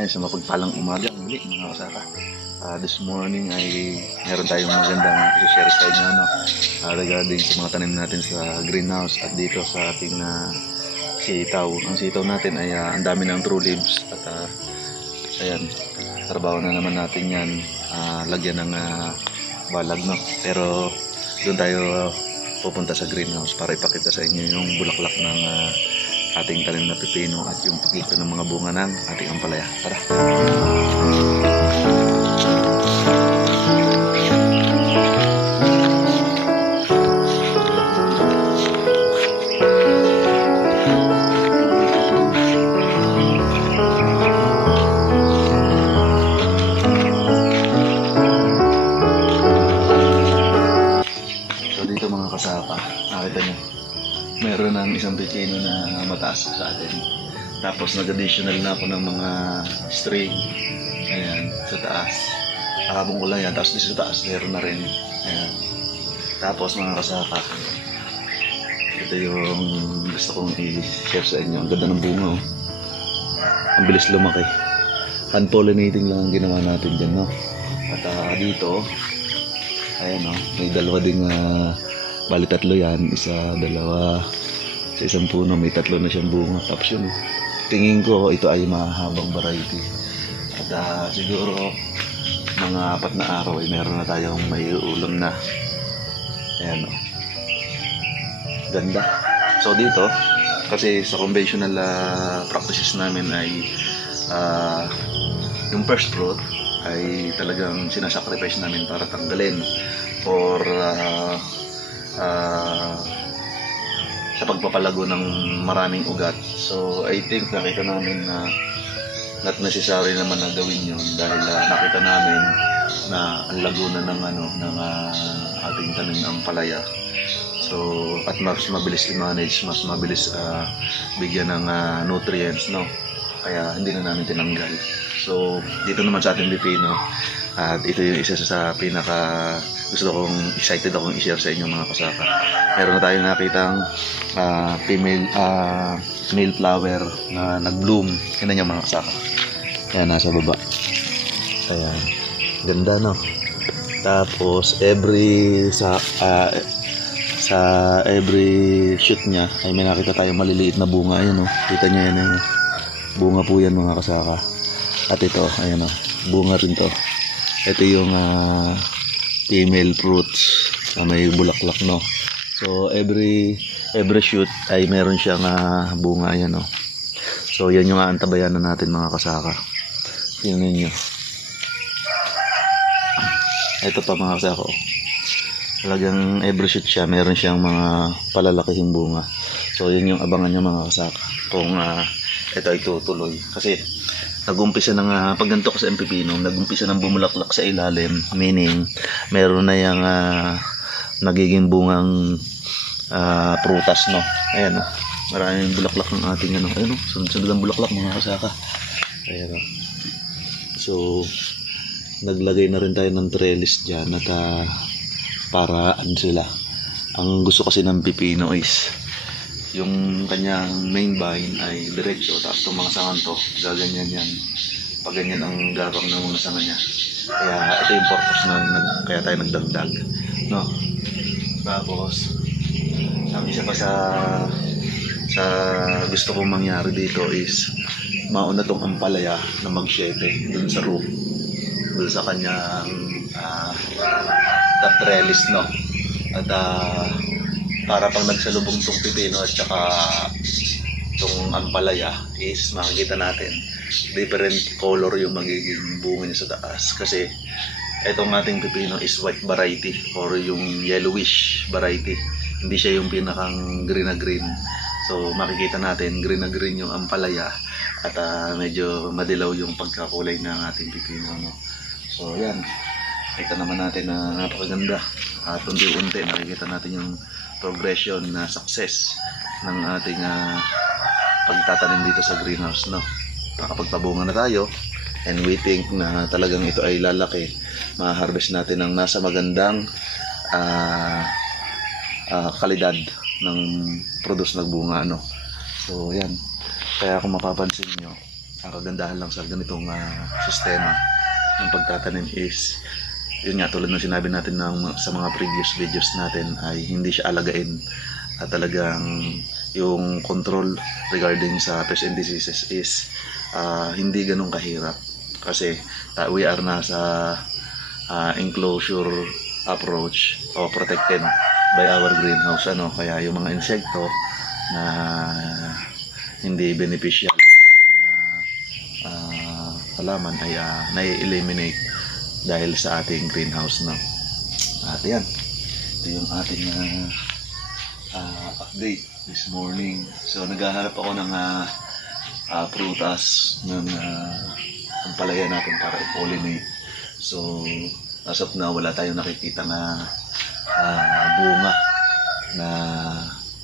Ayun, sa mapagpalang umaga muli mga kasaka. This morning ay meron tayong magandang i-share sa inyo regarding sa mga tanim natin sa greenhouse at dito sa ating sitaw. Ang sitaw natin ay ang dami ng true leaves at ayan, trabaho na naman natin yan, lagyan ng balag, no? Pero doon tayo pupunta sa greenhouse para ipakita sa inyo yung bulaklak ng ating tanim na pipino at yung pagkita ng mga bunga ng ating ampalaya. Tara! So dito mga kasapa, nakita nyo, meron ng isang pipino na mataas sa atin. Tapos nag-additional na ako ng mga string. Ayan, sa taas. Nakabong ko lang yan. Tapos dito sa taas, meron na rin. Ayan. Tapos mga kasaka, ito yung gusto kong i-share sa inyo. Ang ganda ng bunga, oh. Ang bilis lumaki. Hand-pollinating lang ang ginawa natin dyan, no? At dito, ayan, oh, may dalawa ding bali tatlo yan, isa, dalawa, sa isang puno may tatlo na siyang bunga. Tapos yun, tingin ko ito ay mahabang variety. At siguro mga 4 na araw ay meron na tayong may ulam na. Ayan, o, ganda. So dito, kasi sa conventional practices namin ay yung first fruit ay talagang sinasacrifice namin para tanggalin or sa pagpapalago ng maraming ugat. So I think nakita namin na not necessary naman na gawin yun dahil nakita namin na ang lago na ng ating tanim ng ampalaya. So at mas mabilis i-manage, mas mabilis bigyan ng nutrients, no? Kaya hindi na namin tinanggal. So dito naman sa ating pipino, at ito yung isa sa pinaka gusto kong excited akong i-share sa inyo mga kasaka. Meron na tayong nakitang male flower na nag-bloom. Yan yung mga kasaka. Yan, nasa baba. Ayan. Ganda, no? Tapos every sa every shoot niya ay may nakita tayong maliliit na bunga. Ayan, no? Kita niyo yan, bunga po yan mga kasaka. At ito, ayan, no? Bunga rin to. Ito yung female fruits na may bulaklak, no? So every shoot ay meron siyang bunga, yan, no? So yan yung aantabayanan natin mga kasaka. Tingnan niyo. Ito pa mga kasaka, oh. Talagang every shoot siya meron siyang mga palalakihing bunga. So yun yung abangan niyo mga kasaka kung ito ay tutuloy. Kasi nag-umpisa ng pag ganito kasi ang pipino, nag-umpisa ng bumulaklak sa ilalim, meaning meron na yung nagiging bungang prutas, no? Ayan, no? Maraming bulaklak ng ating ayun, no? Sunod-sunod ang bulaklak mga kasaka. Ayan, no? So naglagay na rin tayo ng trellis dyan at para sila. Ang gusto kasi ng pipino is yung kanyang main vine ay diretso, tapos itong mga sangan to gaganyan yan, pag ganyan ang gabang ng mga sanga niya. Kaya ito yung purpose na kaya tayo nagdagdag, no? Tapos ang isa pa sa gusto kong mangyari dito is mauna tong ampalaya na mag-shete dun sa roof, dun sa kanyang top trellis, no? At para pang nagsalubong tong pipino at saka tong ampalaya is makikita natin different color yung magiging bunga niya sa taas. Kasi itong ating pipino is white variety or yung yellowish variety. Hindi siya yung pinakang green na green. So makikita natin green na green yung ampalaya at medyo madilaw yung pagkakulay ng ating pipino, no? So yan, kita naman natin na napakaganda at unti-unti nakikita natin yung progression na success ng ating pagtatanim dito sa greenhouse, no? Nakapagpabunga na tayo and we think na talagang ito ay lalaki. Ma-harvest natin ng nasa magandang kalidad ng produce ng bunga, no? So yan, kaya kung mapapansin nyo, ang kagandahan lang sa ganitong sistema ng pagtatanim is, yun nga, tulad ng sinabi natin sa mga previous videos natin, ay hindi siya alagain at talagang yung control regarding sa pests and diseases is hindi ganun kahirap kasi we are na sa enclosure approach o protected by our greenhouse, kaya yung mga insekto na hindi beneficial sa ating halaman ay nai-eliminate dahil sa ating greenhouse, no? At yan, ito yung ating update this morning. So naghahanap ako ng prutas ng ampalaya natin para i-pollinate. So as of now, wala tayong nakikita na bunga na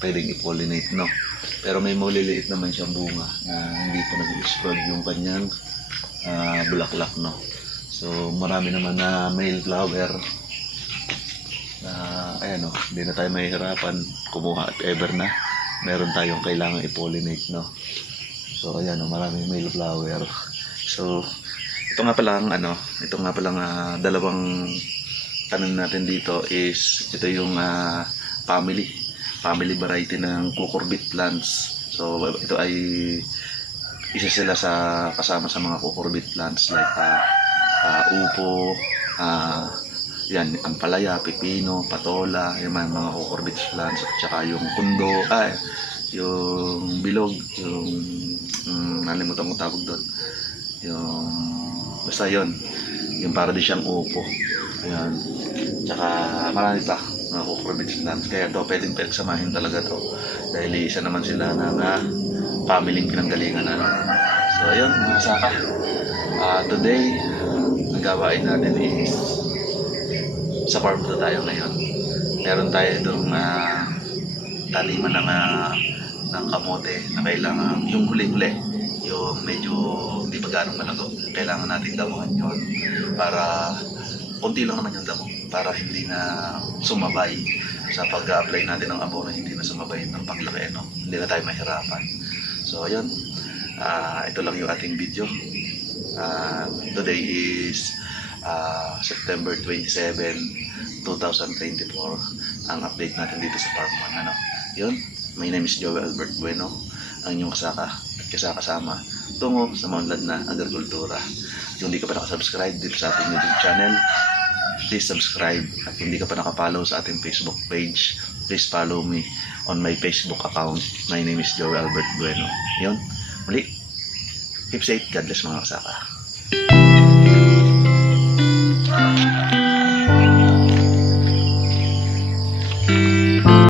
pwedeng i-pollinate, no? Pero may maliliit naman siyang bunga na hindi pa nag-spread yung kanyang bulaklak, no? So marami naman na male flower na ayan, no? Hindi na tayo mahihirapan kumuha at ever na meron tayong kailangan i-pollinate, no? So ayan, no? Maraming male flower. So ito nga palang dalawang tanim natin dito is ito yung family variety ng cucurbit plants. So ito ay isa sila sa kasama sa mga cucurbit plants like upo, yan, ampalaya, pipino, patola, yung mga cucurbit plants, at saka yung kundo, yung bilog, yung nalimutan ko tawag doon, yung basta yun, yung para di siyang upo, ayan, tsaka marami pa mga cucurbit plants, kaya to pwedeng pagsamahin talaga to dahil isa naman sila ng family pinanggalingan, so ayun mga saka, today ang gawain natin is sa farm na tayo ngayon. Meron tayo itong taniman ng kamote na kailangan yung huli-huli, yung medyo hindi pa ganong malago, kailangan natin damuhan yun para konti lang naman yung damo para hindi na sumabay sa pag-apply natin ng abono, hindi na sumabay ng paglaki, no? Hindi na tayo mahirapan. So ayun, ito lang yung ating video. Today is September 27, 2024. Ang update natin dito sa Farm 1. Yun, my name is Joey Albert Bueno, ang inyong kasama tungo sa maunlad na agrikultura. Kung hindi ka pa nakasubscribe dito sa ating YouTube channel, please subscribe. At kung hindi ka pa nakapollow sa ating Facebook page, please follow me on my Facebook account. My name is Joey Albert Bueno. Yun, muli, keep safe, God bless mga kasaka.